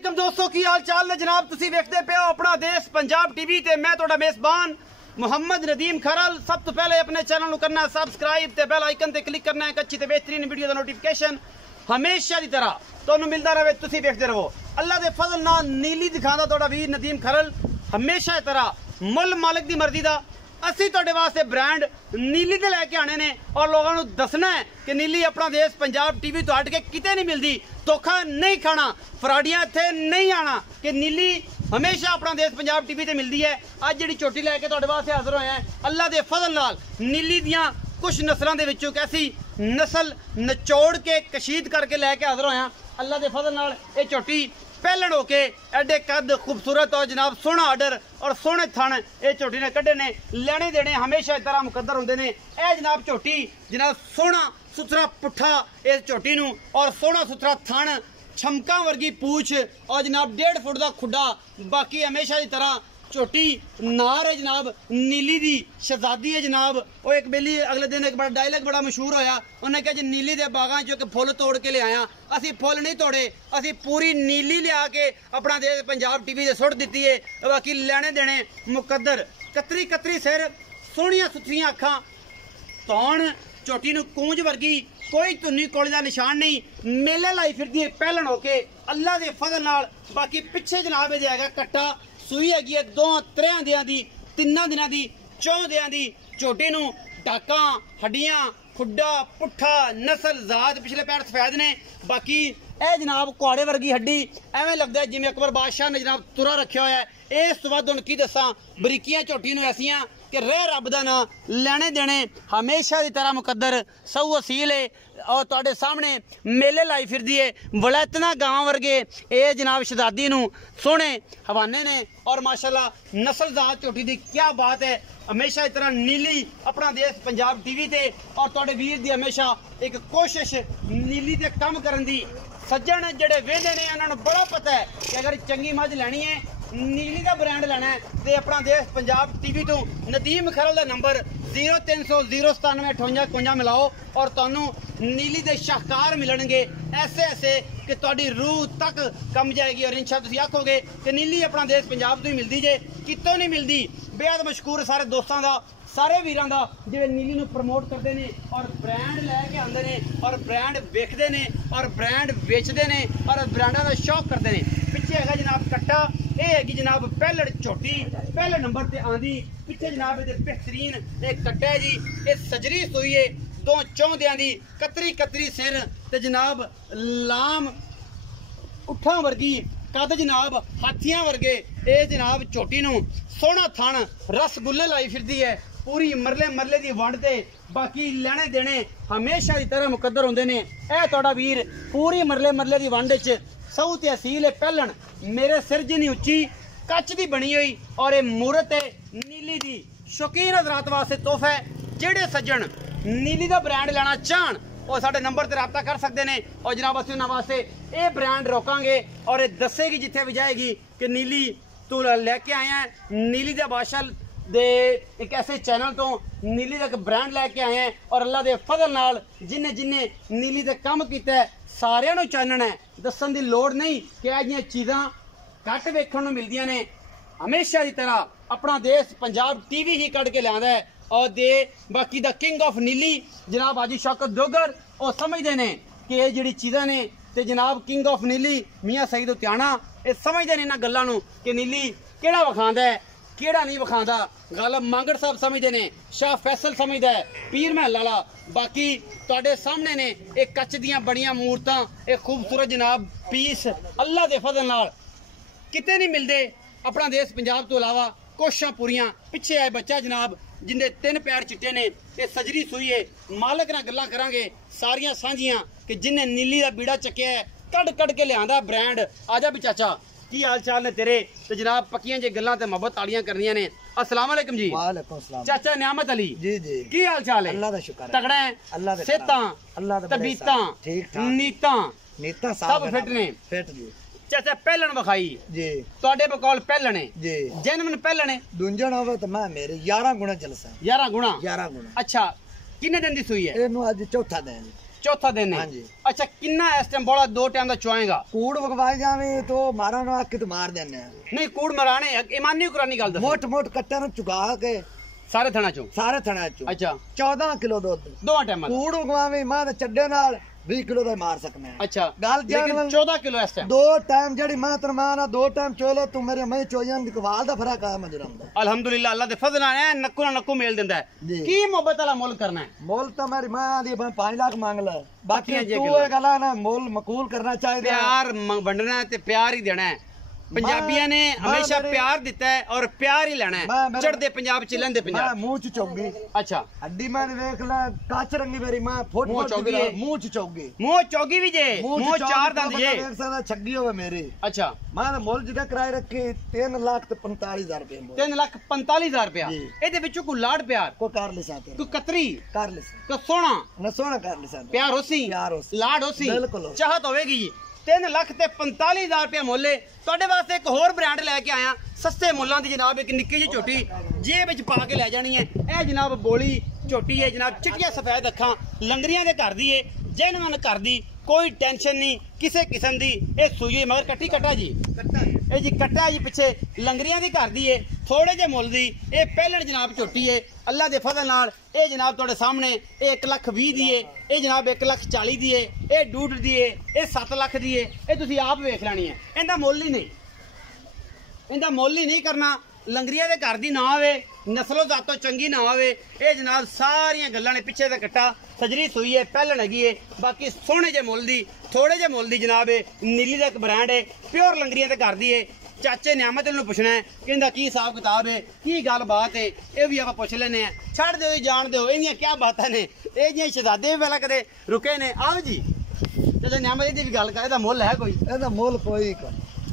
वालेकुम दोस्तों की हाल चाल ने जनाब तुसी वेखदे पे हो अपना देश पंजाब टीवी ते मैं तुहाडा मेजबान मुहम्मद नदीम खरल। सब तो पहले अपने चैनल करना सब्सक्राइब ते बेल आइकन ते क्लिक करना है एक अच्छी ते बेहतरीन वीडियो का नोटिफिकेशन हमेशा की तरह तुहानू मिलता रहे। तुसी वेखदे रहो अल्लाह दे फजल नाल नीली दिखांदा तुहाडा वीर नदीम खरल हमेशा की तरह मुल मालिक दी मर्जी दा असी तुहाडे वास्ते ब्रांड नीली दे लैके आने ने और लोगों को दसना है कि नीली अपना देश पंजाब टीवी तो हट के किते नहीं मिलती। धोखा नहीं खाना, फराडियां इत्थे नहीं आना कि नीली हमेशा अपना देश पंजाब टीवी ते मिलती है। अज जिहड़ी चोटी लैके तुहाडे वास्ते हाजिर होए हैं अल्लाह दे फजल नाल नीली दियां कुछ नस्लों के विचों कैसी नस्ल निचोड़ के कशीद करके लैके हाजिर होए हैं। अल्लाह दे फजल नाल ये चोटी पहलन होके एडे कद खूबसूरत और जनाब सोहना आर्डर और सोहने थन ये झोटी ने कढ़े ने लेने देने हमेशा इस तरह मुकद्दर होंगे ने। यह जनाब झोटी जनाब सोहना सुथरा पुट्ठा इस झोटी नूं और सोहना सुथरा थन छमका वर्गी पूछ और जनाब 1.5 फुट का खुडा बाकी हमेशा की तरह झोटी नार है जनाब नीली दी शहजादी है जनाब। वो एक बेली अगले दिन एक बड़ा डायलॉग बड़ा मशहूर होया उन्हें कहा जी नीली दे बागां चो एक फुल तोड़ के ले आया। असी फुल नहीं तोड़े असी पूरी नीली लिया के अपना देश पंजाब टीवी से सुट दी है। बाकी लेने देने मुकद्दर कतरी कतरी सिर सोहनिया सुथरियां अखां तौण झोटी नूं कूंज वर्गी कोई धुनी कोले का निशान नहीं मेले लाई फिरदी है पहलन होके अल्लाह दे फजल नाल। बाकी पिछे जनाब ये है कट्टा सूई हैगी है 2-3 दिनां दी 3 दिनां दी 4 दिनां दी झोटी नूं टाकां हड्डियां खुड्डा पुट्ठा नस्ल जात पिछले पैर सफेद ने। बाकी ए जनाब कुआड़े वर्गी हड्डी एवें लगदा है जिवें अकबर बादशाह ने जनाब तुरा रखा होया है। इस तो बाद हुण की दसां बरीकियां झोटी नूं ऐसियां कि रह रब दा ना लेने देने हमेशा की तरह मुकद्दर सऊ असील है और तुहाडे सामने मेले लाई फिरदी है। वलैतना गांव वर्गे ये जनाब शहजादी नूं सोहने हवाने ने और माशाल्लाह नस्ल जात झोटी दी क्या बात है। हमेशा इस तरह नीली अपना देश पंजाब टीवी ते और तुहाडे वीर दी हमेशा एक कोशिश नीली ते कम करन दी। सज्जन जेडे वेंदे ने उन्हां नूं बड़ा पता है कि अगर चंगी मझ लैनी है नीली का ब्रांड लेना है तो अपना देश पंजाब टीवी तो नदीम खरल का नंबर 0300 097 58 मिलाओ और तुहानू नीली के शाहकार मिलणगे ऐसे ऐसे कि तुहाडी रूह तक कम जाएगी और इंशाअल्लाह तुसीं आखोगे कि नीली अपना देश पंजाब तो ही मिलती जे कितों नहीं मिलती। बेहद मशहूर सारे दोस्तों का सारे वीरां दा जिहड़े नीली नूं प्रमोट करते हैं और ब्रांड लैके आंदे ने और ब्रांड वेखदे ने और ब्रांड बेचते हैं और ब्रांडा का शौक करते हैं। पिछे है जनाब कट्टा ये हैगी जनाब पहलड़ झोटी पहले नंबर ते आंदी पिछे जनाब ये बेहतरीन एक कट्टा है जी ये सजरी सूई है 2 चौंदियां दी कतरी कतरी सिर ते जनाब लाम उठा वर्गी कद जनाब हाथियां वर्गे ये जनाब झोटी नूं सोहना थन रसगुल्ले लाई फिरदी है पूरी मरले मरले दी वंड ते। बाकी लेने देने हमेशा की तरह मुकद्दर होंदे ने। ए तुहाडा वीर पूरी मरले मरले दी वंड च सऊ तहसील है पहलन मेरे सिर जिनी उच्ची कच दी बनी हुई और ये मूरत है नीली दी। शौकीन हजरात वास्ते तोहफा है जेडे सज्जन नीली का ब्रांड लेना चाहन और साडे नंबर ते रब्ता कर सकते हैं और जनाब असीं उन्हां वास्ते ये ब्रांड रोकांगे और ये दसेगी जिथे भी जाएगी कि नीली तू लैके आए हैं नीली दे बादशाह दे एक ऐसे चैनल तो नीली का एक ब्रांड लैके आए हैं और अल्लाह दे फजल नाल जिन्हें जिन्हें नीली ते काम कीता है सारिਆਂ ਨੂੰ ਚਾਨਣ है दसन की लोड़ नहीं कि यह जिहियां चीज़ां घट वेखण नूं मिलदियां ने। हमेशा की तरह अपना देश पंजाब टीवी ही कढ़ के लियांदा है और दे बाकी द किंग ऑफ नीली जनाब हाजी शौकतDoger और समझते हैं कि ये जिहड़ी चीज़ां ने ते जनाब किंग ऑफ नीली मियाँ सईद उतियाना ये समझते हैं इन्हां गल्लां नूं कि नीली किहड़ा विखांदा है किहड़ा नहीं विखांदा। गल मांगड़ साहब समझते हैं शाह फैसल समझदा है पीर महल वाला। बाकी तुहाडे सामने ने एक कच दियां बड़ियां मूरतां एक खूबसूरत जनाब पीस अल्लाह दे फजल नाल किते नहीं मिलते अपना देश पंजाब तो अलावा कोशिशां पूरियां। पिछे आए बच्चा जनाब जिंदे 3 पैर चिट्टे ने ये सजरी सूई है मालक नाल गल्लां करांगे सारियां सांझियां कि जिन्हें नीली का बीड़ा चक्या है कढ़ कढ़ के लियांदा ब्रांड। आजा भी चाचा की हाल चाल ने तेरे तो जनाब पक्कियां जे गल्लां ते मोहब्बत तालियां करनियां ने। अस्सलाम वालेकुम जी। वालेकुम अस्सलाम चाचा नियामत अली जी जी की हाल चाल है? अल्लाह दा शुक्र है तगड़ा है अल्लाह दा सेहतां अल्लाह दा तबीयतां ठीक ठाक नीता सब फिट ने फिट जी। चाचा पहलन विखाई जी तुहाडे बकौल पहलन है जी जन्मन पहलन है दूंजन होवे तो मैं मेरे 11 गुना जलसा 11 गुना। अच्छा किन्ने दिन दी सूई है? एनु आज चौथा दिन चौथा दिन है। अच्छा किन्ना इस टाइम बड़ा 2 टाइम दा चुआएगा? कूड़ वगवाए जावे तो मारा ना आके तो मार देने। नहीं कूड़ मराने ईमानी कुरानी गल दस। मोट कट्टा नु चुका के सारे थणा चो। अच्छा 14 किलो दूध 2 टाइम कूड़ वगवावे मां दे चड्डे नाल 20 किलो ਦਾ ਮਾਰ ਸਕਨੇ ਆ। अच्छा गल लेकिन 14 किलो इस टाइम 2 टाइम ਜਿਹੜੀ ਮਾਂ ਤਰਮਾਨਾ 2 टाइम ਚੋਲੇ ਤੂੰ ਮੇਰੇ ਮੈਂ ਚੋਈਆਂ ਦੀ ਕਵਾਲ ਦਾ ਫਰਕ ਆ ਮਜਰ ਆਉਂਦਾ। ਅਲਹਮਦੁਲਿਲਾ ਅੱਲਾ ਦੇ ਫਜ਼ਲ ਨਾਲ ਐ ਨੱਕੂ ਨਾਲ ਨੱਕੂ ਮੇਲ ਦਿੰਦਾ ਹੈ। ਕੀ ਮੁਹੱਬਤ ਵਾਲਾ ਮੁੱਲ ਕਰਨਾ ਹੈ? ਮੁੱਲ ਤਾਂ ਮੇਰੀ ਮਾਂ ਦੀ 5 ਲੱਖ ਮੰਗ ਲੈ ਬਾਕੀ ਤੂੰ ਇਹ ਗੱਲਾਂ ਨਾ ਮੁੱਲ ਮਕੂਲ ਕਰਨਾ ਚਾਹੀਦਾ। ਪਿਆਰ ਵੰਡਣਾ ਤੇ ਪਿਆਰ ਹੀ ਦੇਣਾ ਹੈ। ਪੰਜਾਬੀਆਂ ਨੇ ਹਮੇਸ਼ਾ ਪਿਆਰ ਦਿੱਤਾ ਹੈ ਔਰ ਪਿਆਰ ਹੀ ਲੈਣਾ ਹੈ। ਚੜਦੇ ਪੰਜਾਬ ਚ ਲੈਂਦੇ ਪੰਜਾਬ। ਮੂੰਹ ਚ ਚੌਗੀ। ਅੱਛਾ ਹੱਡੀ ਮੈਂ ਵੇਖ ਲੈ ਕੱਚ ਰੰਗੀ ਮੇਰੀ ਮਾਂ ਫੋਟੋ ਚੌਗੀ ਮੂੰਹ ਚ ਚੌਗੀ। ਮੂੰਹ ਚੌਗੀ ਵੀ ਜੇ ਮੂੰਹ 4 ਦੰਦ ਜੇ ਵੇਖ ਸਕਦਾ ਛੱਗੀ ਹੋਵੇ ਮੇਰੀ। ਅੱਛਾ ਮਾਂ ਦਾ ਮੁੱਲ ਜਿਹੜਾ ਕਿਰਾਏ ਰੱਖੀ 3 ਲੱਖ ਤੇ 45,000 ਰੁਪਏ। 3,45,000 ਰੁਪਏ। ਇਹਦੇ ਵਿੱਚੋਂ ਕੋਈ ਲਾੜ ਪਿਆਰ ਕੋਈ ਕਰ ਲੈ ਸਾਤੇ ਕੋਈ ਕਤਰੀ ਕਰ ਲੈ ਕੋਈ ਸੋਹਣਾ ਨਾ ਸੋਹਣਾ ਕਰ ਲੈ ਸਾਤੇ ਪਿਆਰ ਹੋਸੀ ਲਾੜ ਹੋਸੀ ਚਾਹਤ ਹੋਵੇਗੀ। 3,45,000 ਰੁਪਏ ਮੁੱਲ। ਤੁਹਾਡੇ ਵਾਸਤੇ ਇੱਕ ਹੋਰ ਬ੍ਰਾਂਡ ਲੈ ਕੇ ਆਇਆ ਸਸਤੇ ਮੁੱਲਾਂ ਦੀ ਜਨਾਬ। ਇੱਕ ਨਿੱਕੀ ਜਿਹੀ ਝੋਟੀ ਜੇਬ ਵਿੱਚ ਪਾ ਕੇ ਲੈ ਜਾਣੀ ਹੈ। ਇਹ ਜਨਾਬ ਬੋਲੀ ਝੋਟੀ ਹੈ ਜਨਾਬ, ਚਿੱਟੀਆਂ ਸਫੈਦ ਅੱਖਾਂ, ਲੰਗਰੀਆਂ ਦੇ ਘਰ ਦੀ ਹੈ, ਜੈਨੂਇਨ ਘਰ ਦੀ, ਕੋਈ ਟੈਨਸ਼ਨ ਨਹੀਂ ਕਿਸੇ ਕਿਸਮ ਦੀ। ਇਹ ਸੂਈ ਮਗਰ ਕੱਟਾ ਜੀ ਇਹ ਜੀ ਕੱਟਾ ਜੀ ਪਿੱਛੇ ਲੰਗਰੀਆਂ ਦੀ ਘਰ ਦੀ ਹੈ, ਥੋੜੇ ਜਿਹੇ ਮੁੱਲ ਦੀ। ਇਹ ਪਹਿਲਣ ਜਨਾਬ ਝੋਟੀ ਹੈ ਅੱਲਾ ਦੇ ਫਜ਼ਲ ਨਾਲ। ਇਹ ਜਨਾਬ ਤੁਹਾਡੇ ਸਾਹਮਣੇ ਇਹ 1,20,000 ਦੀ ਹੈ, ਇਹ ਜਨਾਬ 1,40,000 ਦੀ ਹੈ, ਇਹ 1.5 ਦੀ ਹੈ, ਇਹ 7 ਲੱਖ ਦੀ ਹੈ। ਇਹ ਤੁਸੀਂ ਆਪ ਵੇਖ ਲੈਣੀ ਹੈ। ਇਹਦਾ ਮੁੱਲ ਹੀ ਨਹੀਂ ਕਰਨਾ। ਲੰਗਰੀਆਂ ਦੇ ਘਰ ਦੀ ਨਾ ਆਵੇ, ਨਸਲੋ ਜ਼ਾਤੋਂ ਚੰਗੀ ਨਾ ਆਵੇ। ਇਹ ਜਨਾਬ ਸਾਰੀਆਂ ਗੱਲਾਂ ਨੇ। ਪਿੱਛੇ ਦਾ ਕੱਟਾ ਸਜਰੀ ਸੂਈ ਹੈ, ਪਹਿਲਣ ਹੈਗੀ ਹੈ। ਬਾਕੀ ਸੋਹਣੇ ਜਿਹੇ ਮੁੱਲ ਦੀ ਥੋੜੇ ਜਿਹੇ ਮੁੱਲ ਦੀ ਜਨਾਬ ਹੈ। ਨੀਲੀ ਦਾ ਇੱਕ ਬ੍ਰਾਂਡ ਹੈ, ਪਿਓਰ ਲੰਗਰੀਆਂ ਦੇ ਘਰ ਦੀ ਹੈ। ਚਾਚੇ ਨਿਆਮਤ ਨੂੰ ਪੁੱਛਣਾ ਹੈ ਕਿ ਇਹਦਾ ਕੀ ਹਿਸਾਬ ਕਿਤਾਬ ਹੈ, ਕੀ ਗੱਲਬਾਤ ਹੈ, ਇਹ ਵੀ ਆਪਾਂ ਪੁੱਛ ਲੈਨੇ ਆ। ਛੱਡ ਦਿਓ ਜਾਣ ਦਿਓ ਇਹਦੀਆਂ ਕੀ ਬਾਤਾਂ ਨੇ। ਇਹ ਜਿਹੀਆਂ ਸ਼ਹਜ਼ਾਦੇ ਵੀ ਪਹਿਲਾਂ ਕਦੇ ਰੁਕੇ ਨੇ। ਆਓ ਜੀ ਜਦੋਂ ਨਿਆਮਤ ਦੀ ਵੀ ਗੱਲ ਕਰ। ਇਹਦਾ ਮੁੱਲ ਹੈ ਕੋਈ? ਇਹਦਾ ਮੁੱਲ ਕੋਈ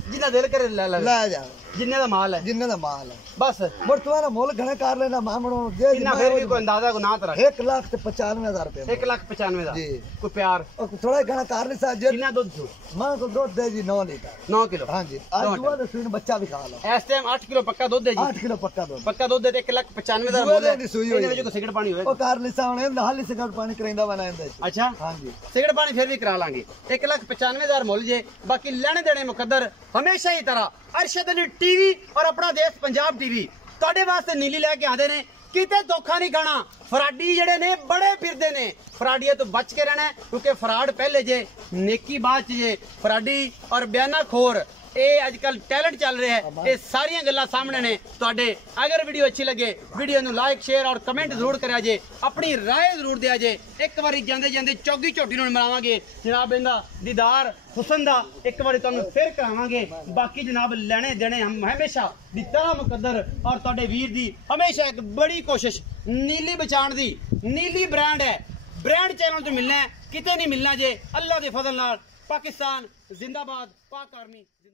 ਜਿੰਨਾ ਦਿਲ ਕਰੇ ਲੈ ਜਾ ਜਿੰਨੇ ਦਾ ਮਾਲ ਹੈ ਬਸ। ਮੁਰ ਤੁਹਾਡਾ ਮੁੱਲ ਘਣਾ ਕਰ ਲੈਣਾ ਮਾਮਣੋ ਜੇ ਕਿੰਨਾ ਫਿਰ ਵੀ ਕੋਈ ਅੰਦਾਜ਼ਾ ਕੋ ਨਾ ਤਰਾ 1,95,000 ਰੁਪਏ 1,95,000 ਦਾ ਕੋਈ ਪਿਆਰ ਥੋੜਾ ਘਣਾ ਕਰ ਲੈ ਸਾ ਜੇ ਕਿੰਨਾ ਦੁੱਧ ਜੋ ਮਾਂ ਕੋ ਦੁੱਧ ਦੇ ਜੀ 9 ਲੀਟਰ 9 ਕਿਲੋ। ਹਾਂਜੀ ਅੱਜ ਦੁਆ ਦੇ ਸੂਈ ਬੱਚਾ ਵੀ ਖਾ ਲਾ। ਇਸ ਟਾਈਮ 8 ਕਿਲੋ ਪੱਕਾ ਦੁੱਧ ਹੈ ਜੀ। 8 ਕਿਲੋ ਪੱਕਾ ਦੁੱਧ ਤੇ 1,95,000 ਮੁੱਲ ਹੈ। ਇਹਦੇ ਵਿੱਚ ਕੋਈ ਸਿਗਰਟ ਪਾਣੀ ਹੋਏਗਾ? ਉਹ ਕਰ ਲੈ ਸਾ ਹੁਣ ਨਾਲ ਹੀ ਸਿਗਰਟ ਪਾਣੀ ਕਰਾਂਦਾ ਬਣਾਉਂਦਾ। ਅੱਛਾ ਹਾਂਜੀ ਸਿਗਰਟ ਪਾਣੀ ਫਿਰ ਵੀ ਕਰਾ ਲਾਂਗੇ। 1,95,000 ਮੁੱਲ ਜੇ। ਬਾਕੀ ਲੈਣੇ ਦੇਣੇ ਮੁਕੱਦਰ ਹਮੇਸ਼ਾ ਹੀ ਤਰ੍ਹਾਂ ਅਰਸ਼ਦ ਅਲੀ ਟੀਵੀ ਔਰ ਆਪਣਾ ਦੇਸ਼ ਪੰਜਾਬ ਟੀਵੀ ਤੁਹਾਡੇ ਵਾਸਤੇ ਨੀਲੀ ਲੈ ਕੇ ਆਦੇ ਨੇ। ਕਿਤੇ ਧੋਖਾ ਨਹੀਂ ਖਾਣਾ। ਫਰਾਡੀ ਜਿਹੜੇ ਨੇ ਬੜੇ ਫਿਰਦੇ ਨੇ। ਫਰਾਡੀਆਂ ਤੋਂ ਬਚ ਕੇ ਰਹਿਣਾ ਕਿਉਂਕਿ ਫਰਾਡ ਪਹਿਲੇ ਜੇ ਨੇਕੀ ਬਾਅਦ ਚ ਜੇ। ਫਰਾਡੀ ਔਰ ਬਿਆਨਾ ਖੋਰ ਇਹ ਅੱਜ ਕੱਲ ਟੈਲੈਂਟ ਚੱਲ ਰਿਹਾ ਹੈ। ਇਹ ਸਾਰੀਆਂ ਗੱਲਾਂ ਸਾਹਮਣੇ ਨੇ ਤੁਹਾਡੇ। ਅਗਰ ਵੀਡੀਓ ਅੱਛੀ ਲੱਗੇ ਵੀਡੀਓ ਨੂੰ ਲਾਈਕ ਸ਼ੇਅਰ ਔਰ ਕਮੈਂਟ ਜ਼ਰੂਰ ਕਰਿਆ ਜੇ। ਆਪਣੀ ਰਾਏ ਜ਼ਰੂਰ ਦਿਆ ਜੇ। ਇੱਕ ਵਾਰੀ ਜਾਂਦੇ ਜਾਂਦੇ ਚੌਗੀ ਝੋਟੀ ਨੂੰ ਮਿਲਾਵਾਂਗੇ ਜਨਾਬ। ਇਹਦਾ ਦੀਦਾਰ ਹੁਸਨ ਦਾ ਇੱਕ ਵਾਰੀ ਤੁਹਾਨੂੰ ਫਿਰ ਕਰਾਵਾਂਗੇ। ਬਾਕੀ ਜਨਾਬ ਲੈਣੇ ਦੇਣੇ ਹਮੇਸ਼ਾ ਦੀ ਤਰ੍ਹਾਂ ਮੁਕੱਦਰ ਔਰ ਤੁਹਾਡੇ ਵੀਰ ਦੀ ਹਮੇਸ਼ਾ ਇੱਕ ਬੜੀ ਕੋਸ਼ਿਸ਼ ਨੀਲੀ ਬਚਾਉਣ ਦੀ। ਨੀਲੀ ਬ੍ਰਾਂਡ ਹੈ, ਬ੍ਰਾਂਡ ਚੈਨਲ ਤੋਂ ਮਿਲਣਾ ਹੈ, ਕਿਤੇ ਨਹੀਂ ਮਿਲਣਾ ਜੇ। ਅੱਲਾ ਦੇ ਫਜ਼ਲ ਨਾਲ। ਪਾਕਿस्तान जिंदाबाद, पाक आर्मी जिंदाबाद।